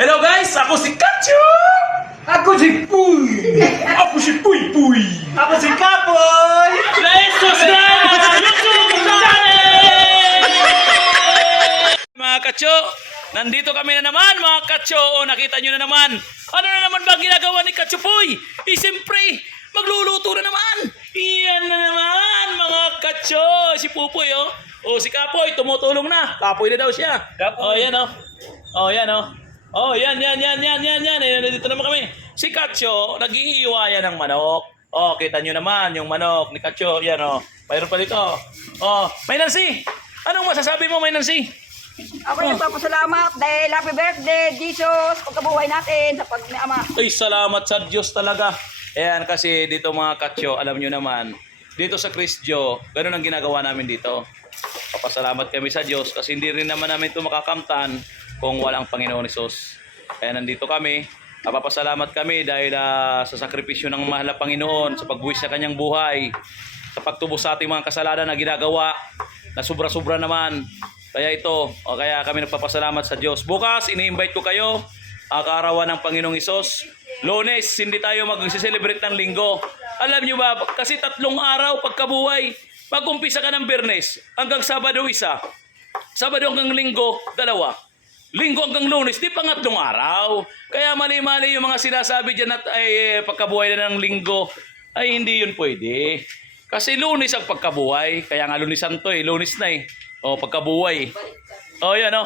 Hello guys, ako si Kacho! Ako si Puy! Ako si Puy Puy! Ako si Kapoy! Let's subscribe sa YouTube channel! Mga Kacho, nandito kami na naman mga Kacho. O, nakita nyo na naman. Ano na naman ba ginagawa ni Kacho Puy? Siyempre, magluluto na naman. Iyan na naman mga Kacho. Si Pupoy O, si Kapoy, tumutulong na. Kapoy na daw siya. Kapoy. O, yan Oh, yan. Ayan, dito naman kami. Si Kacho, nag-iiwayan ng manok. Oh, kita nyo naman yung manok ni Kacho. Yan, mayroon pa dito. Oh, May Nancy. Anong masasabi mo, May Nancy? Ako nagpapasalamat dahil happy birthday, Jesus, pagkabuhay natin sa pag-ama. Ay, salamat sa Diyos talaga. Ayan, kasi dito mga Kacho, alam nyo naman, dito sa Christio, ganun ang ginagawa namin dito. Papasalamat kami sa Diyos kasi hindi rin naman namin ito makakamtan kung walang Panginoon Hesus. Kaya nandito kami, napapasalamat kami dahil sa sakripisyo ng mahal na Panginoon, sa pagbuwis sa kanyang buhay, sa pagtubos sa ating mga kasalanan na ginagawa, na sobra-sobra naman. Kaya kaya kami nagpapasalamat sa Diyos. Bukas, ini-invite ko kayo, kaarawan ng Panginoong Hesus. Lunes, hindi tayo mag-celebrate ng linggo. Alam nyo ba, kasi 3 araw pagkabuhay, mag-umpisa ka ng Biyernes hanggang Sabado 1, Sabado hanggang Linggo 2, Linggo hanggang Lunes, di pa 3 araw. Kaya mali-mali yung mga sinasabi dyan at ay pagkabuhay na ng linggo, ay hindi yun pwede. Kasi Lunes ang pagkabuhay. Kaya nga Lunes Santo Lunes na pagkabuhay. Yan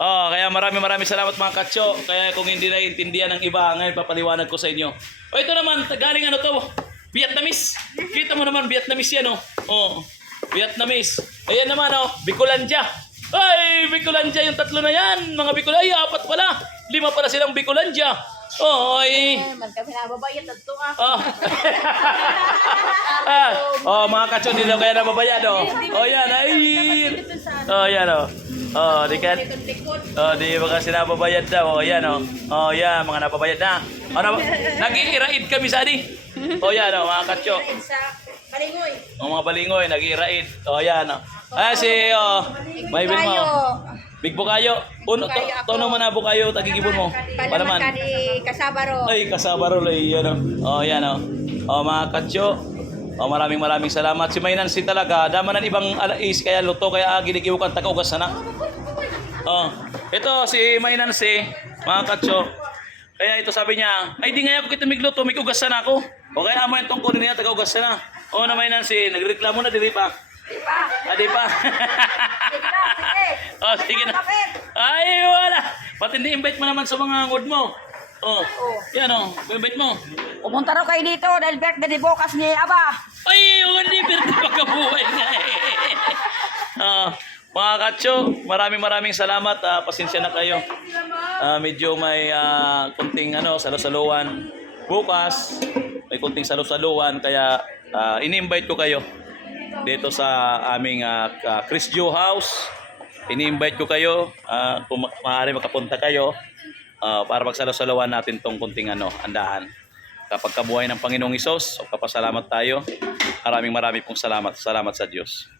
kaya maraming salamat mga Kacho. Kaya kung hindi naiintindihan ng iba, ngayon papaliwanag ko sa inyo. Ito naman, galing Vietnamese. Kita mo naman, Vietnamese yan Vietnamese. Ayan naman Bicolandia. Ay, Bicolandia yung 3 na yan. Mga Bicolandia, 4 pala. 5 pala silang Bicolandia. Man kami nababayad at ito Mga Kacho, hindi daw kaya nababayad yan, yan di ka. Di ba kasi nababayad daw. Yan yan, mga nababayad na. Nag-i-iraid kami sa yan mga Kacho. sa Balingoy. Mga balingoy, nag-i-iraid. Yan may bil mo. Big Bukayo. Tono man na Bukayo, tagigibon mo. Palaman ka ni Kasabaro. Ay, Kasabaro yan yan mga Kacho. Maraming salamat. Si May Nancy talaga, dama ng ibang alais, kaya luto, kaya ginigiwukan taga-ugas na. Ito si May Nancy, mga Kacho. Kaya ito sabi niya, ay di nga ako kita migluto, may ugas na ako. O kaya amo yung tungkol niya, taga-ugas na. Na May Nancy, nagreklamo na, di pa. Di pa. Sige na. Ay, wala. Pati invite mo naman sa mga ngod mo. Yan invite mo. Pumunta raw kayo dito dahil birthday ni bukas ni Aba. Ay, hindi birthday pagkabuhay na mga Kacho, maraming salamat. Pasensya na kayo. Medyo may kunting salusaluan. Bukas, may kunting salusaluan. Kaya ini-invite ko kayo dito sa aming Christio House. Ini-invite ko kayo. Kung maaari makapunta kayo para magsalusaluan natin tong kunting andahan. Kapag kabuhay ng Panginoong Hesus, papasalamat tayo. Maraming pong salamat. Salamat sa Diyos.